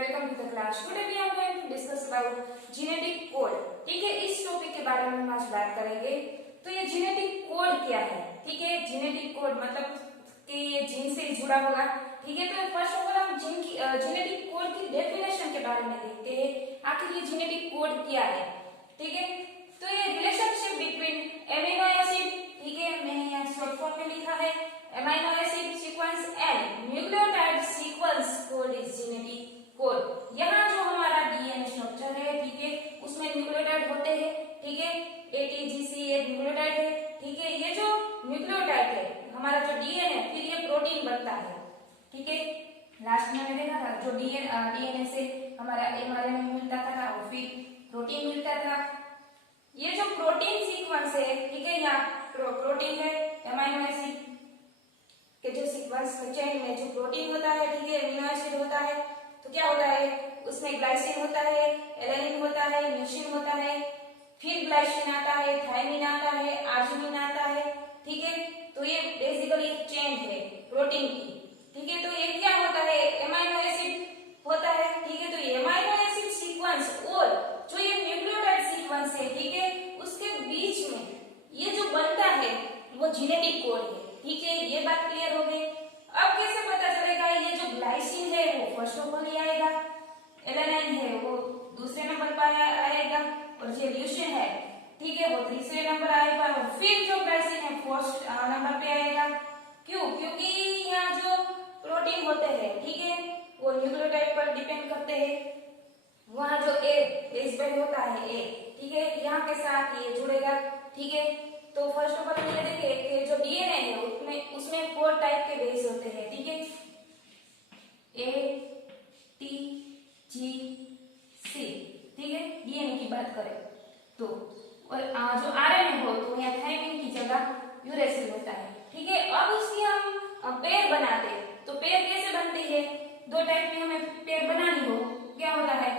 Welcome to the class. Today we are going to discuss about genetic code. ठीक है, इस topic के बारे में हम आज बात करेंगे। तो ये जेनेटिक कोड क्या है? ठीक है, जेनेटिक कोड मतलब कि ये जीन से जुड़ा होगा। ठीक है, तो फर्स्ट ऑफ ऑल हम जीन की जेनेटिक कोड की डेफिनेशन के बारे में देखते हैं, आखिर ये जेनेटिक कोड क्या है। ठीक है, तो ये रिलेशनशिप बिटवीन एमिनो एसिड, ठीक है, मैंने यहाँ शॉर्ट फॉर्म में लिखा है amino acid sequence and nucleotide sequence code is genetic code. यहाँ जो हमारा डीएनए स्ट्रक्चर है, ठीक है, उसमें न्यूक्लियोटाइड होते हैं। ठीक है, एटीजीसी एक न्यूक्लियोटाइड है। ठीक है, ये जो न्यूक्लियोटाइड है हमारा जो डीएनए, फिर ये प्रोटीन बनता है। ठीक है, लास्ट में मैंने देखा था जो डीएनए से हमारा एमआरएनए मिलता था और फिर प्रोटीन मिलता था। ये जो प्रोटीन सीक्वेंस है, ठीक है, यहाँ प्रोटीन है, एमिनो एसिड के जो सीक्वेंस चेन में जो प्रोटीन होता है, ठीक है, एमिनो एसिड होता है, तो क्या होता है उसमें ग्लाइसिन होता है, एलेनिन होता है, म्यूसिन होता है, फिर ग्लाइसिन आता है, थायमिन आता है, आर्जिनिन आता है। ठीक है, तो ये बेसिकली एक चेन है प्रोटीन की। ठीक है, तो ये क्या होता है एमिनो एसिड होता है। ठीक है, तो एमिनो एसिड सीक्वेंस और जो ये न्यूक्लियोटाइड सीक्वेंस है, ठीक है, उसके बीच में ये जो बनता है वो जेनेटिक कोड है। ठीक है, ये बात क्लियर हो गई। अब कैसे पता चलेगा? ये जो ग्लाइसिन है वो फर्स्ट ऑफ ऑल आएगा, एलेनाइन है वो दूसरे नंबर पर आएगा, और जो ल्यूसिन है, ठीक है, वो तीसरे नंबर आएगा, और फिर जो ग्लाइसिन है फर्स्ट नंबर पे आएगा। क्यों? क्योंकि यहाँ जो प्रोटीन होते हैं, ठीक है, वो न्यूक्लियोटाइड पर डिपेंड करते हैं। वहाँ जो ए बेस पेयर होता है ए, ठीक है, यहाँ के साथ ये जुड़ेगा। ठीक है, तो फर्स्ट ऑफ ऑल ये देखिए कि जो डीएनए है उसमें 4 टाइप के बेस होते हैं। ठीक है, ए टी जी सी। ठीक है, डीएनए की बात करें तो, और जो आरएनए हो तो यहाँ थायमिन की जगह यूरेसिल होता है। ठीक है, अब उसकी हम पेयर बनाते हैं। तो पेयर कैसे बनती है? 2 टाइप की हमें पेयर बनानी हो, क्या होता है,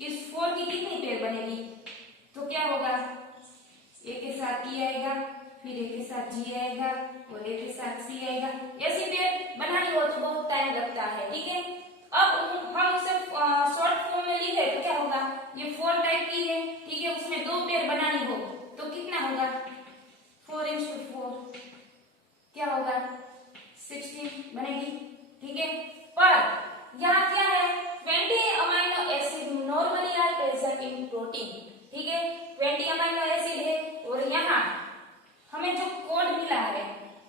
इस 4 की कितनी पेयर बनेगी? तो क्या होगा, ए के साथ टी आएगा, फिर ए के साथ जी आएगा, और ए के साथ सी आएगा। ऐसी पेयर बनानी हो तो बहुत टाइम लगता है। ठीक है, अब हम उसे शॉर्ट फॉर्म में लिखे तो क्या होगा, ये 4 टाइप की है। ठीक है, उसमें 2 पेयर बनानी हो तो कितना होगा, 4:4 क्या होगा, 16 बनेगी। ठीक है, पर यहाँ क्या है, 20 amino acid normally are present in protein. ठीक है, 20 अमीनो एसिड है, और यहाँ हमें जो कोड मिला है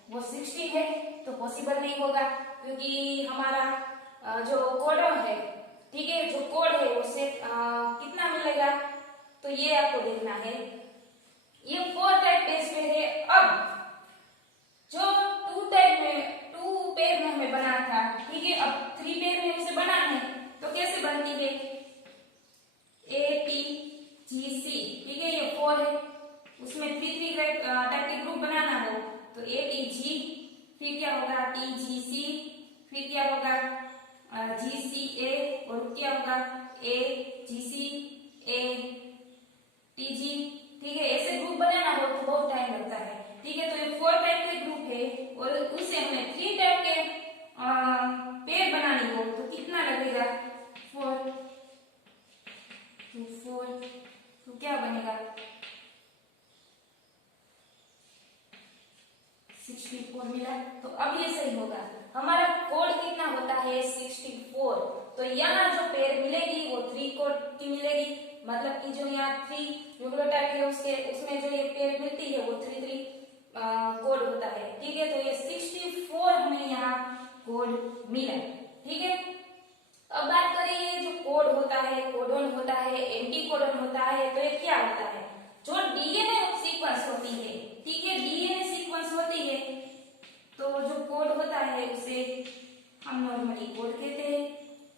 वो 16 है, तो पॉसिबल नहीं होगा, क्योंकि हमारा जो कोडन है, ठीक है, जो कोड है उससे कितना मिलेगा, तो ये आपको देखना है। ये 4 टाइप बेस पे है। अब जो 2 पेयर में हमें बनाना था, ठीक है, अब 3 पेयर में उसे बनाना है, तो कैसे बनती है, ए टी जी सी। ठीक है, ये 4 है, उसमें 3 टाइप के ग्रुप बनाना हो तो ए टी जी, फिर क्या होगा टी जी सी, फिर क्या होगा जी सी ए, और क्या होगा ए जी सी ए टी जी। ठीक है, ऐसे ग्रुप बनाना हो तो बहुत टाइम लगता है। ठीक है, तो ये 4 टाइप के ग्रुप है, और उससे हमें 3 टाइप के पेयर बनानी हो तो कितना लगेगा, 4 to 4, तो क्या बनेगा, 64 मिला। तो अब ये सही होगा, हमारा कोड कितना होता है 64। तो यहाँ जो पेयर मिलेगी वो 3 कोड की मिलेगी, मतलब कि जो यहाँ 3 न्यूक्लियोटाइड है उसमें जो ये पेयर मिलती है वो 3 कोड होता है। ठीक है, तो ये 64 हमें यहाँ कोड मिला। ठीक है, अब बात करें ये जो कोड होता है, कोडोन होता है, एंटी कोडोन होता है, तो ये क्या होता है, जो डीएनए सीक्वेंस होती है, ठीक है, डीएनए सीक्वेंस होती है, तो जो कोड होता है उसे हम नॉर्मली कोड कहते हैं।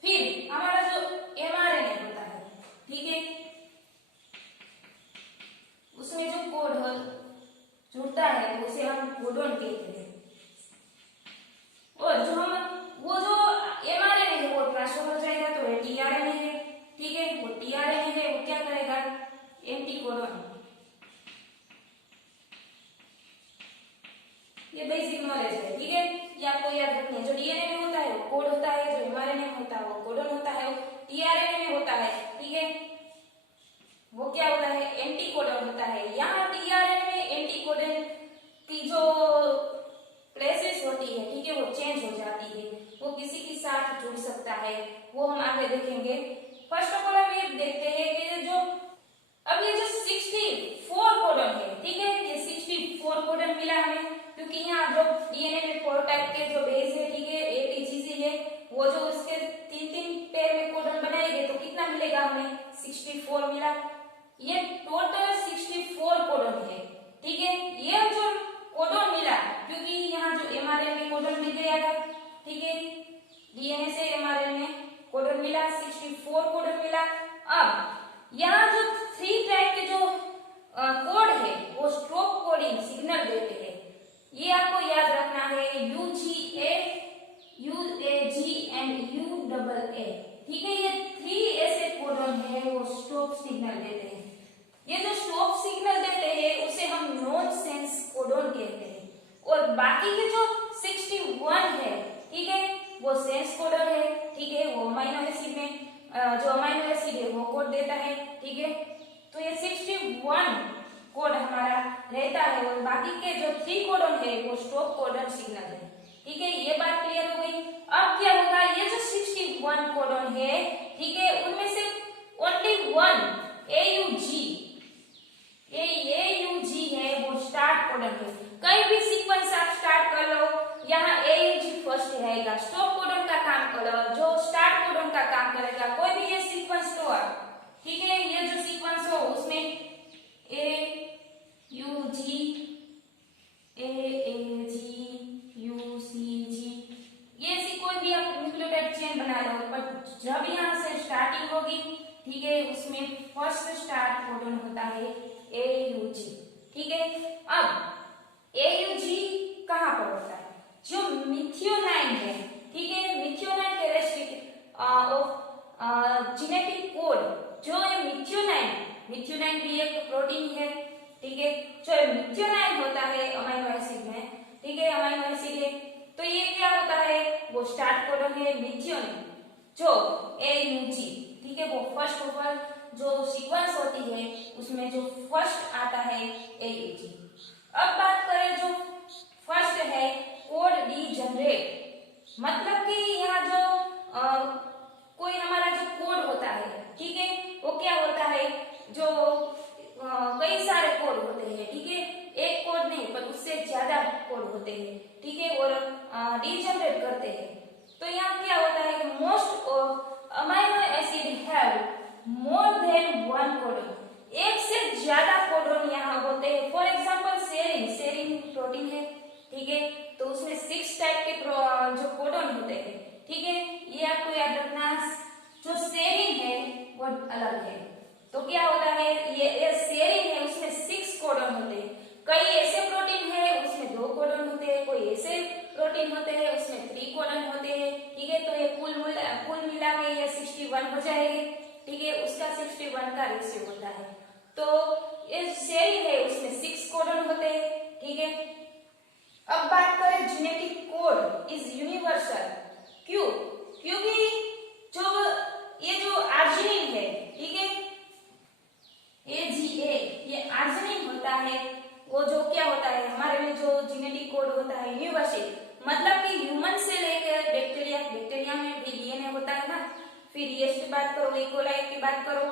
फिर हमारा जो एमआरएनए होता है, ठीक है, उसमें जो कोड जुड़ता है तो उसे हम कोडोन कहते हैं। और जो वो जो एमआरएनए है वो ट्रांसफर हो जाएगा तो टीआरएनए है। ठीक है, वो टीआरएनए है वो क्या करेगा, एंटी कोडोन। ये बेसिक नॉलेज है। ठीक है, ये आपको याद रखना है। जो डीएनए में होता है वो कोड होता है, जो एमआरएनए में होता है वो कोडोन होता है। टीआरएनए में होता है, ठीक है, वो क्या होता है, एंटीकोडन होता है। यहाँ टीआरएनए में एंटीकोडन की जो प्लेसेस होती है, ठीक है, वो चेंज हो जाती है, वो किसी के साथ जुड़ सकता है, वो हम आगे देखेंगे। फर्स्ट ऑफ ऑल हम ये देखते हैं कि जो अब ये जो 64 कोडन है, ठीक है, ये 64 कोडन मिला हमें, क्योंकि यहाँ जो डीएनए में 4 टाइप के जो बेस है, ठीक है, ए टी जी सी है, वो जो उसके 3-3 पेयर में कोडन बनाएंगे तो कितना मिलेगा हमें, 64 मिला। ये टोटल 64 कोडन है, ठीक है। ये जो कोडन मिला, क्योंकि यहाँ जो एमआरएनए में कोडन मिल गया था, ठीक है, डीएनए से एमआरएनए में कोडन मिला, 64 कोडन मिला। अब यहाँ जो 3 टाइप के जो कोड है वो स्टॉप कोडिंग सिग्नल देते हैं, ये आपको याद रखना है, यूजीए, यूएजी एंड यूडबल ए, ठीक है। ये 3 ऐसे कोडन है वो स्टॉप सिग्नल देते हैं। ये जो स्टॉप सिग्नल देते हैं उसे हम नॉन सेंस कोडन कहते हैं, और बाकी के जो 61 है, ठीक है, वो सेंस कोडन है, ठीक है, वो अमीनो एसिड में जो अमीनो एसिड है वो कोड देता है, ठीक है। तो ये 61 कोड हमारा रहता है, और बाकी के जो 3 कोडन है वो स्टॉप कोडन सिग्नल है, ठीक है, ये बात क्लियर हो गई। अब क्या होगा, ये जो 61 कोडन है, ठीक है, उनमें से ओनली 1 एयूजी है वो स्टार्ट कोडन है। कहीं भी सीक्वेंस आप स्टार्ट कर लो, यहाँ एयूजी फर्स्ट रहेगा, स्टॉप कोडन का काम करो, जो स्टार्ट कोडन का काम करेगा, कोई भी ये सीक्वेंस तो ठीक है, ये जो सीक्वेंस हो उसमें एयूजी एएजी यूसीजी, ये ऐसी कोई भी आप न्यूक्लियोटाइड चेन बना लो, पर जब यहाँ से स्टार्टिंग होगी, ठीक है, उसमें फर्स्ट स्टार्ट कोडन होता है एयूजी, ठीक है। अब एयूजी कहाँ पर होता है, जो मिथियोनाइन है, ठीक है, methionine characteristic of genetic code, जो ये मिथियोनाइन भी एक प्रोटीन है, ठीक है, जो मिथियोनाइन होता है अमीनो एसिड में, ठीक है, अमीनो एसिड है, तो ये क्या होता है, वो स्टार्ट कोडन है मिथियोनाइन, जो एयूजी, ठीक है, वो फर्स्ट ओवर जो सीक्वेंस होती है उसमें जो फर्स्ट आता है एयूजी। अब बात करें जो फर्स्ट है कोड रीजनरेट, मतलब कि यहाँ जो कोई हमारा जो कोड होता है, ठीक है, वो क्या होता है, जो कई सारे कोड होते हैं, ठीक है, एक कोड नहीं पर उससे ज्यादा कोड होते हैं, ठीक है, और रीजनरेट करते हैं। तो यहाँ क्या होता है, most of amino acid have more than 1 codon, एक से ज्यादा कोडन यहाँ होते हैं। फॉर एग्जांपल सेरीन प्रोटीन है, ठीक है, तो उसमें 6 टाइप के जो कोडन होते हैं, ठीक है, ये आपको याद रखना। जो सेरीन है वो अलग है, तो क्या होता है, ये सेरीन है उसमें 6 कोडन होते हैं। कई ऐसे प्रोटीन है उसमें 2 कोडन होते हैं, कोई ऐसे प्रोटीन होते हैं उसमें 3 कोडन होते हैं, ठीक है, तो ये कुल मिला के ये 61 हो जाएंगे, ठीक है, उसका 61 का रेशियो होता है। तो ये सेरीन है उसमें 6 कोडन होते हैं, ठीक है। अब बात करें जेनेटिक कोड इज यूनिवर्सल, क्यों, क्योंकि जो आर्जिनिन है, ठीक है, एजीए, ये आर्जिनिन होता है, वो जो क्या होता है हमारे में जो जेनेटिक कोड होता है यूनिवर्सल, मतलब कि ह्यूमन से लेकर बैक्टीरिया में भी डीएनए होता है ना, फिर यीस्ट की बात करो, इकोलाई की बात करो,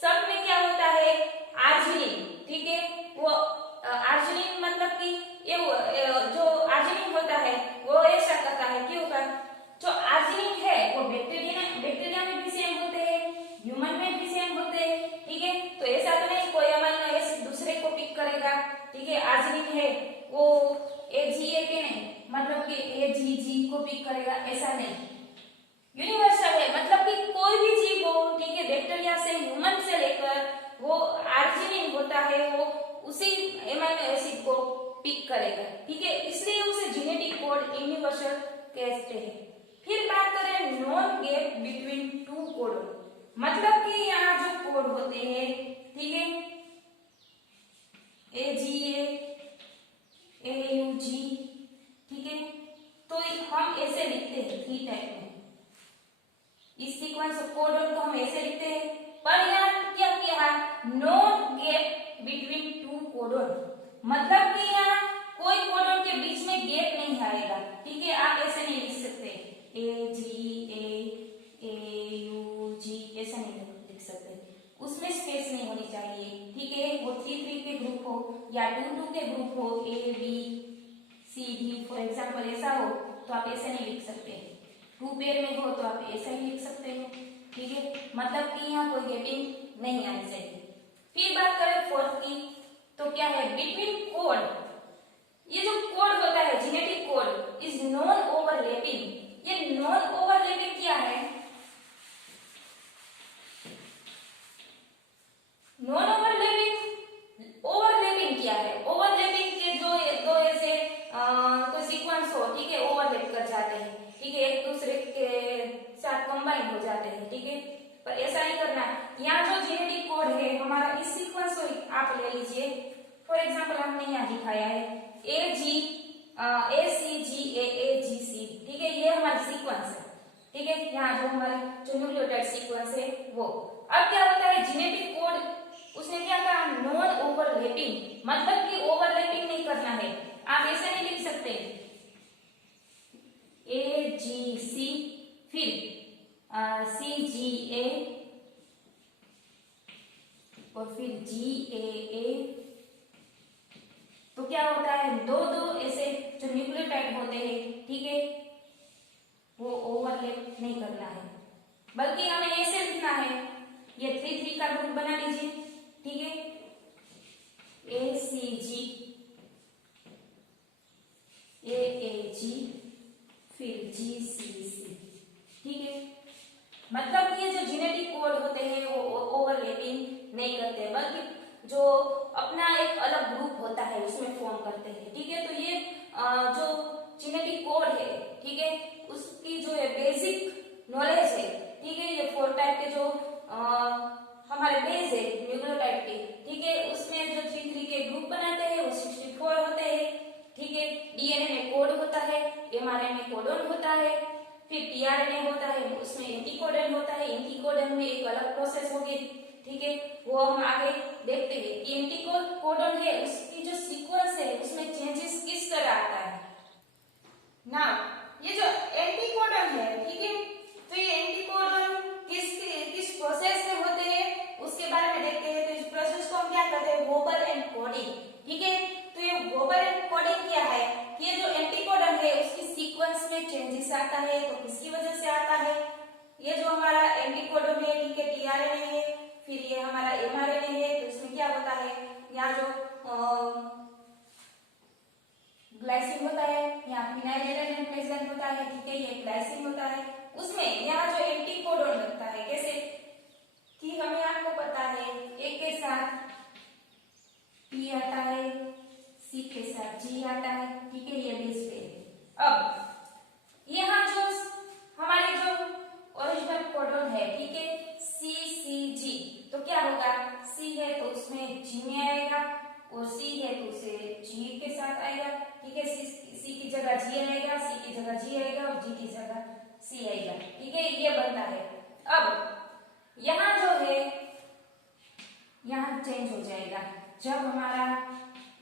सब में क्या होता है आर्जिनिन, ठीक है, वो आर्जिनिन मतलब कि ये जो आर्जिनिन होता है वो ऐसा करता है, क्यों का जो आर्जिनिन है वो बैक्टीरिया में भी सेम होते हैं, ह्यूमन में भी सेम होते हैं, ठीक है, तो ऐसा तो नहीं कोई अमीनो एसिड दूसरे को पिक करेगा, ठीक है, आर्जिनिन है वो एजीए के नहीं, मतलब कि एजीजी को पिक करेगा, ऐसा नहीं, यूनिवर्सल है, मतलब कि कोई भी जीव हो, ठीक है, बैक्टीरिया से ह्यूमन से लेकर वो आर्जिनिन होता है, वो उसी अमीनो एसिड को पिक करेगा, ठीक है, इसलिए उसे जेनेटिक कोड यूनिवर्सल कहते हैं। फिर बात करें नॉन गैप बिटवीन 2 कोडन, मतलब कि यहाँ जो कोड होते हैं, ठीक है, एजीए एयूजी, ठीक है, तो हम ऐसे लिखते हैं 3 टाइप में, इस सीक्वेंस कोडन को हम हम ऐसे लिखते हैं, पर यहाँ क्या किया, no gap between two codon, मतलब कि यहाँ कोई कोडोन के बीच में गैप नहीं आएगा, ठीक है। आप ऐसे नहीं लिख सकते ए यू जी, ऐसा नहीं लिख सकते, उसमें स्पेस नहीं होनी चाहिए, ठीक है। वो 3 के ग्रुप हो या 2 के ग्रुप हो, A B C D for example ऐसा हो तो आप ऐसे नहीं लिख सकते। 2 पेयर में हो तो आप ऐसा ही लिख सकते हो, ठीक है। मतलब कि यहाँ कोई गैपिंग नहीं आनी चाहिए। फिर बात करें फोर्थ की, तो क्या है, बिटवीन कोड, ये जो कोड होता है genetic code is non overlapping. ये नॉन ओवरलैपिंग क्या है, नॉन ओवरलैपिंग, ओवरलैपिंग क्या है, ओवरलैपिंग के जो दो ऐसे कोई सीक्वेंस हो, ठीक है, ओवरलैप कर जाते हैं, ठीक है, एक दूसरे के साथ कंबाइन हो जाते हैं, ठीक है। पर ऐसा नहीं करना है। यहाँ जो जेनेटिक कोड है हमारा इस सीक्वेंस को आप ले लीजिए, फॉर एग्जांपल हमने यहाँ दिखाया है ACGAAGC, ठीक है, ये हमारी सीक्वेंस है, ठीक है। यहाँ जो हमारी जो न्यूक्लियोटाइड सीक्वेंस है वो, अब क्या होता है जेनेटिक कोड, उसने क्या कहा, नॉन ओवरलैपिंग, मतलब कि ओवरलैपिंग नहीं करना है। आप ऐसे नहीं लिख सकते AGC फिर CGA और फिर GAA, तो क्या होता है, दो ऐसे जो न्यूक्लियोटाइड होते हैं, ठीक है, वो ओवरलैप नहीं करना है, बल्कि हमें ऐसे लिखना है, ये 3 का ग्रुप बना लीजिए, ठीक है, ACG AAG फिर GCC, ठीक है। मतलब ये जो जेनेटिक कोड होते हैं वो ओवरलैपिंग नहीं करते, बल्कि जो अपना एक अलग ग्रुप होता है उसमें फॉर्म करते हैं, ठीक है। तो ये जो जेनेटिक कोड है, ठीक है, उसकी जो है बेसिक नॉलेज है, ठीक है। ये 4 टाइप के जो हमारे बेस है न्यूक्लियोटाइड के, ठीक है, उसमें जो 3 के ग्रुप बनाते हैं वो 64 होते हैं, ठीक है। डीएनए में कोड होता है, एमआरएनए में कोडोन होता है, फिर टीआरएनए होता है, उसमें एंटीकोडन होता है, एंटीकोडन में एक अलग प्रोसेस होगी, ठीक है, वो हम आगे देखते हैं कि एंटीकोडन है उसकी जो सीक्वेंस है उसमें चेंजेस किस तरह आता है ना। ये जो एंटीकोडन है, ठीक है, तो ये एंटीकोडन किस प्रोसेस में होते हैं उसके बारे में देखते हैं। तो इस प्रोसेस को हम क्या कहते हैं, वोबल एंड कोडिंग, ठीक है। तो ये वोबल एंड कोडिंग क्या है, ये जो एंटीकोडन है उसकी सीक्वेंस में चेंजेस आता है, तो किसकी वजह से आता है, ये जो हमारा एंटीकोडन है, ठीक है, टीआरएनए है, फिर ये हमारा एमआरएनए है, तो इसमें क्या होता है, यहाँ जो ग्लाइसिन होता है, यहाँ फिनाइलएडेनाइन ग्लाइसिन होता है, ठीक है, ये ग्लाइसिन होता है, उसमें यहाँ जो एंटीकोडन लगता है, कैसे कि हमें आपको पता है ए के साथ पी आता है, सी के साथ जी आता है, ठीक है, ये बेस पे। अब यहाँ जो हमारे जो ओरिजिनल कोडन है, ठीक है, सी सी जी, तो क्या होगा, सी है तो उसमें जी में आएगा और सी है तो उसे जी के साथ आएगा, ठीक है। सी की जगह जी आएगा, सी की जगह जी आएगा और जी की जगह सी आएगा, ठीक है, ये बनता है। अब यहाँ जो है यहाँ चेंज हो जाएगा, जब हमारा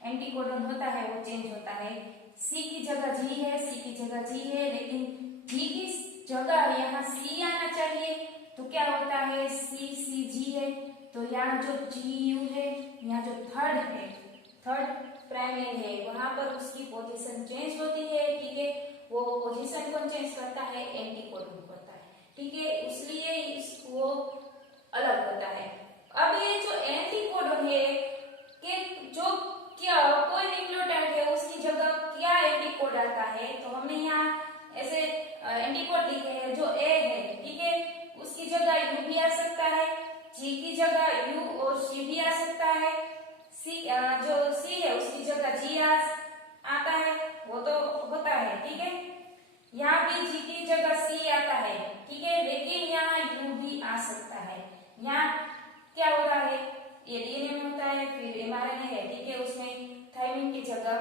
एंटीकोडन होता है वो चेंज होता है, सी की जगह जी है, सी की जगह जी है, लेकिन जी की जगह यहाँ सी आना चाहिए, तो क्या होता है, सी सी जी है, तो यहाँ जो जी यू है, यहाँ जो थर्ड प्राइमरी है वहां पर उसकी पोजीशन चेंज होती है, ठीक है, वो पोजीशन को चेंज करता है, एंटीकोडन करता है, ठीक है, इसलिए इसको अलग होता है। अब ये जो एंटीकोडन है कि जो क्या कोई न्यूक्लियोटाइड है उसकी जगह क्या एंटीकोड आता है, तो हमने यहाँ ऐसे एंटीकोड लिखे हैं, जो ए है, ठीक है, उसकी जगह यू भी आ सकता है, जी की जगह यू और सी भी आ सकता है, सी जो सी है उसकी जगह जी आता है, वो तो होता है, ठीक है। यहाँ भी जी की जगह सी आता है, ठीक है, लेकिन यहाँ यू भी आ सकता है। यहाँ क्या होता है, ये डीएनए में होता है, फिर एमआरएनए है, ठीक है, उसमें थायमिन की जगह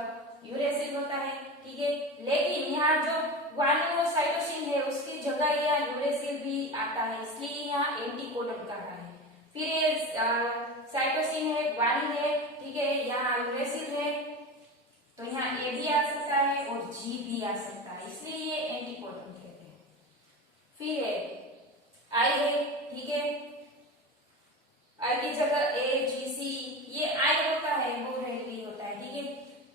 यूरेसिल होता है, ठीक है, लेकिन यहाँ जो ग्वानियोसाइटोसिन है उसकी जगह यहाँ यूरेसिल भी आता है, इसलिए यहाँ एंटीकोडन कोडन कहा है। फिर ये साइटोसिन है, ग्वानिन है, ठीक है, यहाँ यूरेसिल है, तो यहाँ ए भी आ सकता है और जी भी आ सकता है, इसलिए ये एंटीकोडन कहते हैं। फिर है आई है, ठीक है, आई की जगह ए जी सी, ये आई होता है वो रेडली होता है, ठीक है,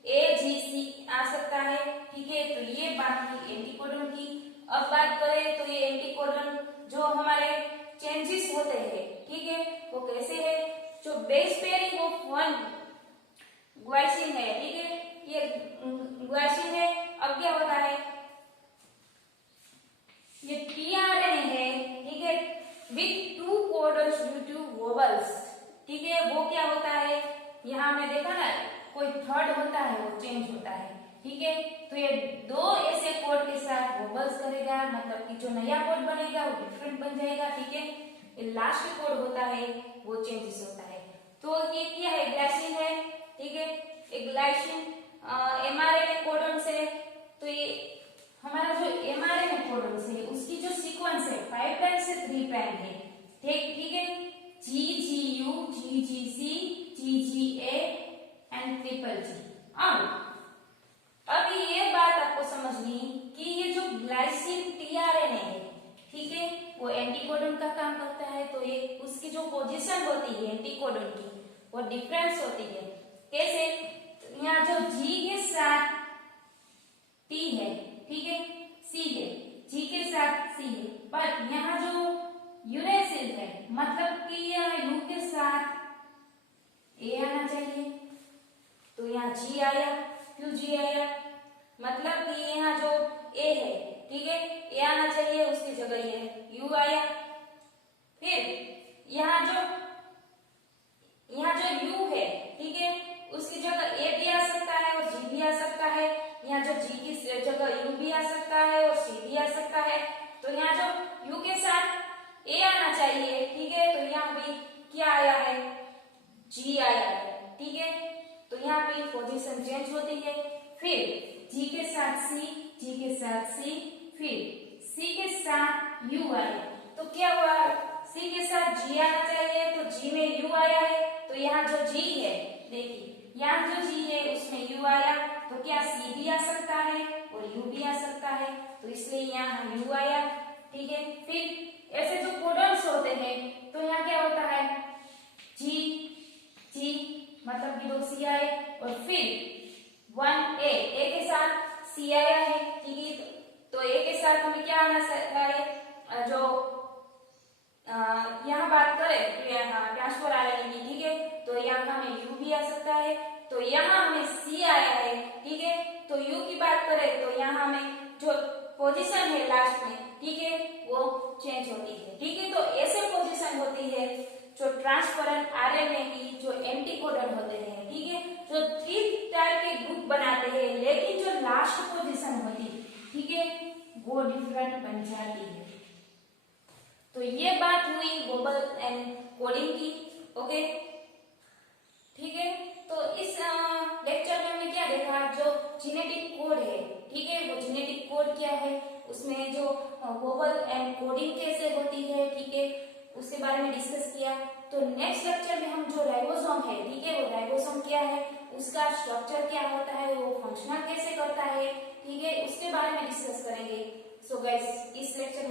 ए जी सी आ सकता है, ठीक है, तो ये बात की एंटीकोडन की। अब बात करें तो ये एंटीकोडन जो हमारे चेंजेस होते हैं, ठीक है, वो कैसे है, जो base pairing of one glycine है, ठीक है, ये ग्लाइसिन है, अब क्या होता है, ये टीआरएनए है, ठीक है, with two codons due to vowels, ठीक है, वो क्या होता है, यहाँ हमने देखा ना कोई थर्ड होता है वो चेंज होता है, ठीक है, तो ये दो ऐसे कोड के साथ वोवेल्स करेगा, मतलब कि जो नया कोड बनेगा वो डिफरेंट बन जाएगा, ठीक है, ये लास्ट कोड होता है वो चेंजेस होता है। तो ये क्या है, ग्लाइसिन है, ठीक है, एक ग्लाइसिन एमआरएनए कोडन से, तो ये हमारा जो एमआरएनए कोडन से उसकी जो सीक्वेंस है 5 प्राइम से 3 प्राइम है, ठीक है, GGU, GGC, GGA and triple जी। अब ये बात आपको समझनी कि ये जो ग्लाइसिन टीआरएनए है, ठीक है, वो एंटीकोडन का काम करता है, तो ये उसकी जो पोजीशन होती है एंटीकोडन की वो डिफरेंस होती है। कैसे, यहाँ जो जी के साथ टी है, ठीक है, सी है, जी के साथ सी है, पर यहाँ जो यूरेसिल है, मतलब कि यहाँ यू के साथ ए आना चाहिए, तो यहाँ जी आया, क्यों जी आया, मतलब कि यहाँ जो ए है, ठीक है, ए आना चाहिए, उसकी जगह ये यू आया। फिर यहाँ जो यू है, ठीक है, उसकी जगह ए भी आ सकता है और जी भी आ सकता है, यहाँ जो जी की जगह यू भी आ सकता है और सी भी आ सकता है, तो यहाँ जो यू के साथ ए आना चाहिए, ठीक है, तो यहाँ भी क्या आया है, जी आया है, ठीक है, तो यहाँ पे पोजीशन चेंज होती है। फिर जी के साथ सी, जी के साथ सी, फिर सी के साथ यू आया, तो क्या हुआ, सी के साथ जी आना चाहिए, तो जी में यू आया है, तो यहाँ जो जी है, देखिए यहाँ जो जी है उसमें यू आया, तो क्या सी भी आ सकता है और यू भी आ सकता है, तो इसलिए यहाँ यू आया, ठीक है। फिर ऐसे जो कोडन्स होते हैं, तो यहाँ क्या होता है, जी जी मतलब कि दो सी आए, और फिर 1 ए के साथ सी आया है, ठीक है, तो ए के साथ हमें क्या आना है, जो यहाँ बात करें यहाँ ट्रांसफर आरएनए की, ठीक है, तो यहाँ हमें यू भी आ सकता है, तो यहाँ हमें सी आया है, ठीक है, तो यू की बात करें तो यहाँ हमें जो पोजीशन है लास्ट में, ठीक है, वो चेंज होती है, ठीक है, तो ऐसे पोजीशन होती है जो ट्रांसफरन आरएनए की जो एंटीकोडन होते हैं, ठीक है, जो 3 टाइप के ग्रुप बनाते हैं, लेकिन जो लास्ट पोजीशन होती है, ठीक है, वो डिफरेंट बन जाती है। तो ये बात हुई वोबल एंड कोडिंग की, ओके, ठीक है। तो इस लेक्चर में हमने क्या देखा, जो जेनेटिक कोड है, ठीक है, वो जेनेटिक कोड क्या है, उसमें जो वोबल एंड कोडिंग कैसे होती है, ठीक है, उसके बारे में डिस्कस किया। तो नेक्स्ट लेक्चर में हम जो राइबोसोम है, ठीक है, वो राइबोसोम क्या है, उसका स्ट्रक्चर क्या होता है, वो फंक्शनल कैसे करता है, ठीक है, उसके बारे में डिस्कस करेंगे। सो गाइस, इस लेक्चर